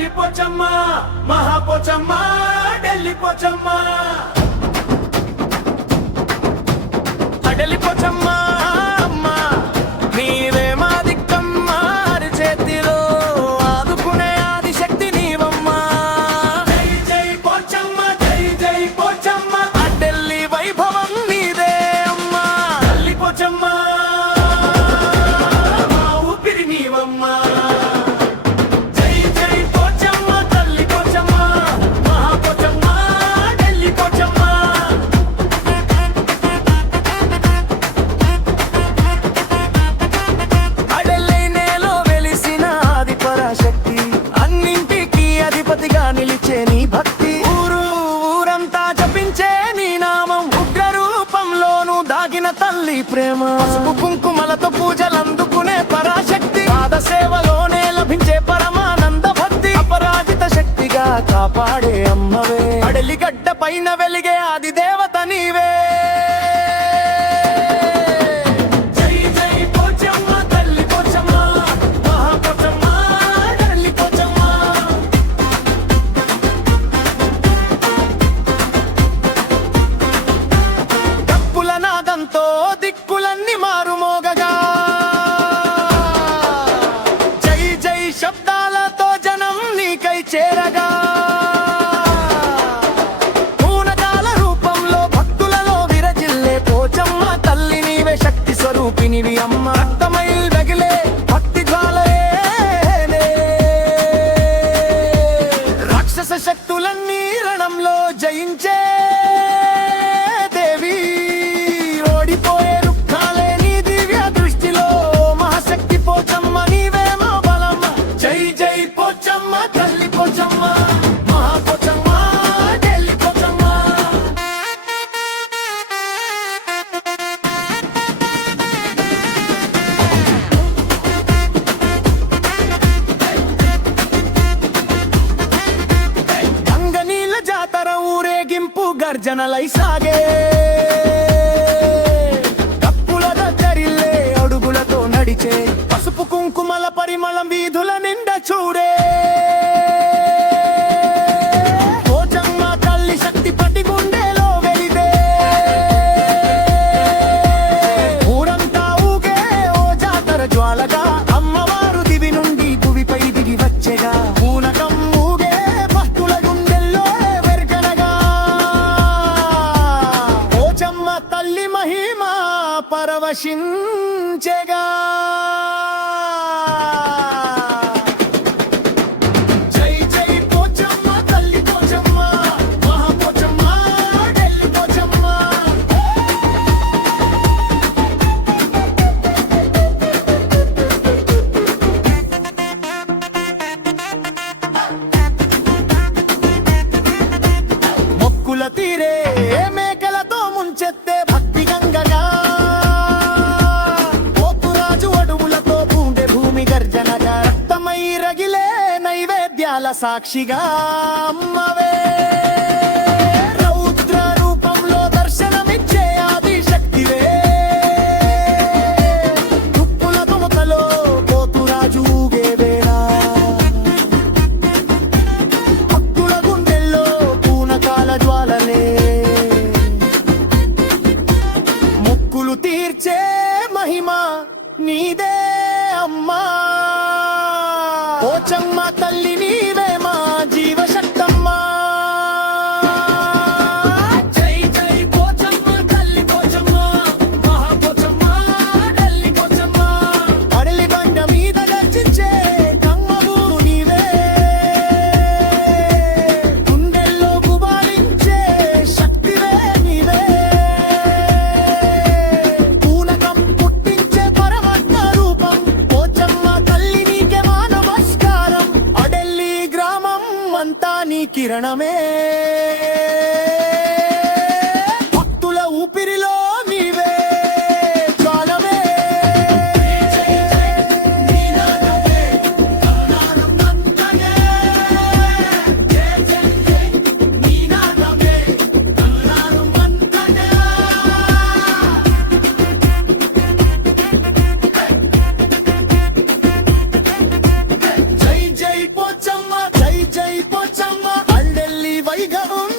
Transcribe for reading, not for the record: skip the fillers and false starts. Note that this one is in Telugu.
ఢిల్లీ పోచమ్మ మహాపోచమ్మ ఢిల్లీ పోచమ్మ ఢిల్లీ పోచమ్మ అమ్మ నీవే మా దిక్కమ్మ అరిచేతిలో ఆదుకునే ఆదిశక్తి నీవమ్మ జై జై పోచమ్మ జై జై పోచమ్మ ఆ ఢిల్లీ వైభవం నీదే అమ్మ ఢిల్లీ పోచమ్మ మా ఊపిరి నీవమ్మ నిలిచే నీ భక్తి ఊరంతా జపించే నీ నామం ఉగ్ర రూపంలోను దాగిన తల్లి ప్రేమ పసుపు కుంకుమలతో పూజలందుకునే పరాశక్తి పాద సేవలోనే లభించే పరమానంద భక్తి అపరాజిత శక్తిగా కాపాడే అమ్మవే అడలిగడ్డ పైన వెలిగే ఆది దేవత నీవే దిక్కులన్నీ మారుమోగగా జై జై శబ్దాలతో జనం నీకై చేరగా పూనకాల రూపంలో భక్తులలో విరజిల్లే పోచమ్మ తల్లి నీవే శక్తి స్వరూపినివి అమ్మ రక్తమై రగిలే భక్తి జ్వాలనే రాక్షస శక్తులన్నీ రణంలో జయించే గర్జనలై సాగే కప్పుల దగ్గరిల్లే అడుగులతో నడిచే పసుపు కుంకుమల పరిమళం వీధుల నిండా చూడే పోచమ్మ తల్లి శక్తి పట్టి గుండెలో వెలిదే ఊరంతా ఊగే ఓ జాతర జ్వాలగా అమ్మవారు దివి నుండి భువిపై దిగి వచ్చేగా పూనకం ఊగే భక్తుల గుండెల్లో తల్లి మహిమా పరవశించెగా జై జై పోచమ్మ తల్లి పోచమ్మ మహాపోచమ్మ ఢిల్లీ పోచమ్మ మొక్కుల తీరే మేకలతో ముంచెత్తే భక్తి గంగగా పోతురాజు అడుగులతో పూండే భూమి గర్జనగా రక్తమై రగిలే నైవేద్యాల సాక్షిగా అమ్మవే రౌద్ర రూపంలో దర్శనమిచ్చే ఆది శక్తివే తుప్పుల తుమకలో పోతురాజు ఊగేవేనా భక్తుల గుండెల్లో పూనకాల జ్వాలలే తీర్చే మహిమ నీదే అమ్మా పోచమ్మ తల్లి నీవే మా జీవశక్తమ్మా జై జై పోచమ్మ తల్లి పోచమ్మ మహాపోచమ్మ ఢిల్లీ పోచమ్మ అడలి బండ మీద గర్జించే కమ్మవు నీవే గుండెల్లో గుబాళించే శక్తివే నీవే కిరణమే భక్తుల ఊపిరిలో నీవే జ్వాలమే జై జై పోచమ్మ జై హాయిగా